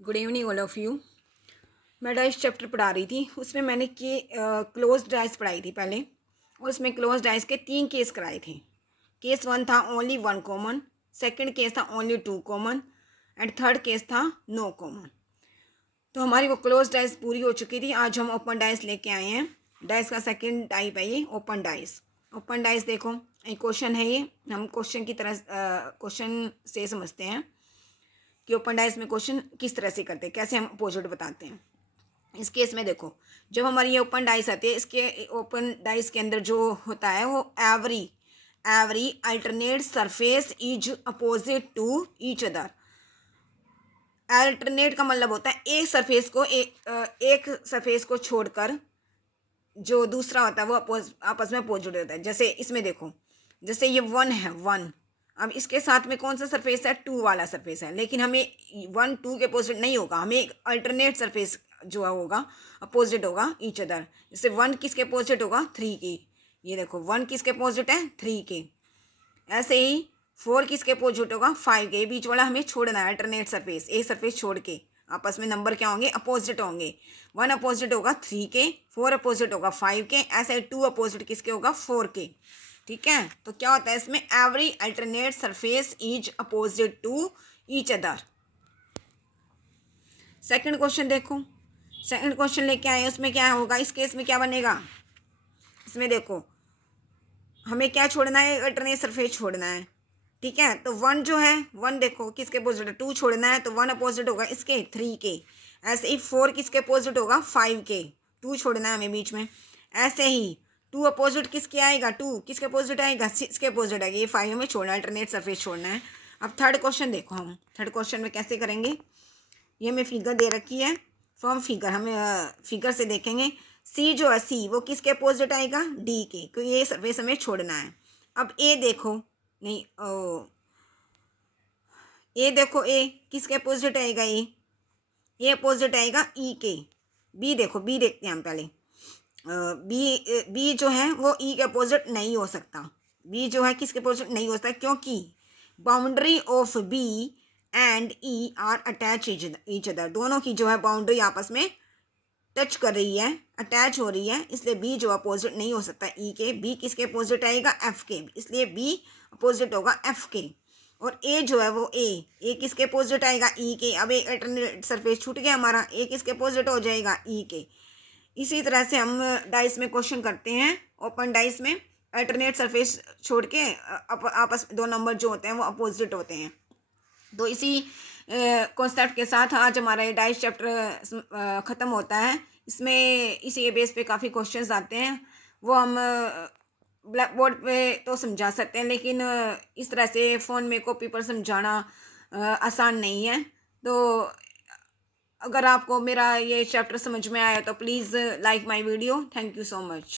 Good evening all of you. मैं dice chapter पढ़ा रही थी, उसमें मैंने क्लोज डाइस पढ़ाई थी पहले, और उसमें क्लोज डाइस के 3 केस कराए थे। केस 1 था ओनली 1 कॉमन, सेकंड केस था only 2 common, and third case था नो कॉमन। तो हमारी वो क्लोज डाइस पूरी हो चुकी थी। आज हम ओपन डाइस लेके आए हैं। डाइस का सेकंड टाइप है ये ओपन डाइस। ओपन डाइस देखो, एक क्वेश्चन है ये, हम क्वेश्चन की तरह क्वेश्चन से समझते हैं कि ओपन डाइस में क्वेश्चन किस तरह से करते हैं, कैसे हम अपोजिट बताते हैं। इस केस में देखो, जब हमारी ये ओपन डाइस आती है, इसके ओपन डाइस के अंदर जो होता है वो every every alternate surface is opposite to each other. Alternate का मतलब होता है एक सरफेस को एक सरफेस को छोड़कर जो दूसरा होता है वो आपस में अपोजिट होता है। जैसे इसमें देखो, जैसे ये 1 है 1, अब इसके साथ में कौन सा सरफेस है, 2 वाला सरफेस है, लेकिन हमें 1 2 के अपोजिट नहीं होगा, हमें एक अल्टरनेट सरफेस जो है होगा अपोजिट होगा ईच अदर। जैसे 1 किसके अपोजिट होगा, 3 के। ये देखो 1 किसके अपोजिट है, 3 के। ऐसे ही 4 किसके अपोजिट होगा, 5 के। बीच वाला हमें छोड़ना है, अल्टरनेट सरफेस, एक सरफेस छोड़ के आपस में नंबर क्या होंगे, अपोजिट होंगे। 1 अपोजिट होगा 3 के, 4 अपोजिट होगा 5 के, ऐसे 2 अपोजिट किसके होगा, 4 के। ठीक है, तो क्या होता है इसमें, every alternate surface is opposite to each other. Second question देखो, सेकंड क्वेश्चन लेके आए, उसमें क्या होगा, इस केस में क्या बनेगा। इसमें देखो हमें क्या छोड़ना है, अल्टरनेट सरफेस छोड़ना है। ठीक है, तो 1 जो है 1 देखो किसके अपोजिट है, 2 छोड़ना है, तो 1 अपोजिट होगा इसके, 3 के। ऐसे ही 4 किसके अपोजिट होगा, 5 के। 2 छोड़ना है हमें बीच में। ऐसे ही 2 अपोजिट किसके आएगा, 2 किसके अपोजिट आएगा, 6 के अपोजिट आएगा। ये 5 हमें छोड़ना है, अल्टरनेट सरफेस छोड़ना है। अब थर्ड क्वेश्चन देखो, हम थर्ड क्वेश्चन में कैसे करेंगे। ये हमें फिगर दे रखी है, फ्रॉम फिगर, हमें फिगर से देखेंगे। सी जो है, सी वो किसके अपोजिट आएगा, डी के, क्योंकि ये सरफेस हमें छोड़ना है। अब ए देखो, नहीं ए देखो, ए किसके अपोजिट आएगा, ए अपोजिट आएगा ई के। बी देखो, बी देखते हैं हम पहले। बी जो है वो ई के अपोजिट नहीं हो सकता। बी जो है किसके अपोजिट नहीं हो सकता, क्योंकि boundary of B and E are attach each other. दोनों की जो है बाउंड्री आपस में टच कर रही है, अटैच हो रही है, इसलिए बी जो अपोजिट नहीं हो सकता ई के। बी किसके अपोजिट आएगा, एफ के, इसलिए बी अपोजिट होगा एफ के। और ए जो है वो ए किसके अपोजिट आएगा, ई के। अब एक अल्टरनेट सरफेस छूट गया हमारा, ए किसके अपोजिट हो जाएगा, ई के। इसी तरह से हम डाइस में क्वेश्चन करते हैं। ओपन डाइस में अल्टरनेट सरफेस छोड़ के आपस में दो नंबर जो होते हैं वो अपोजिट होते हैं। तो इसी कॉन्सेप्ट के साथ आज हमारा ये डाइस चैप्टर ख़त्म होता है। इसमें इसी बेस पे काफ़ी क्वेश्चंस आते हैं, वो हम ब्लैक बोर्ड पे तो समझा सकते हैं, लेकिन इस तरह से फ़ोन में कॉपी पर समझाना आसान नहीं है। तो अगर आपको मेरा ये चैप्टर समझ में आया तो please like my video. Thank you so much.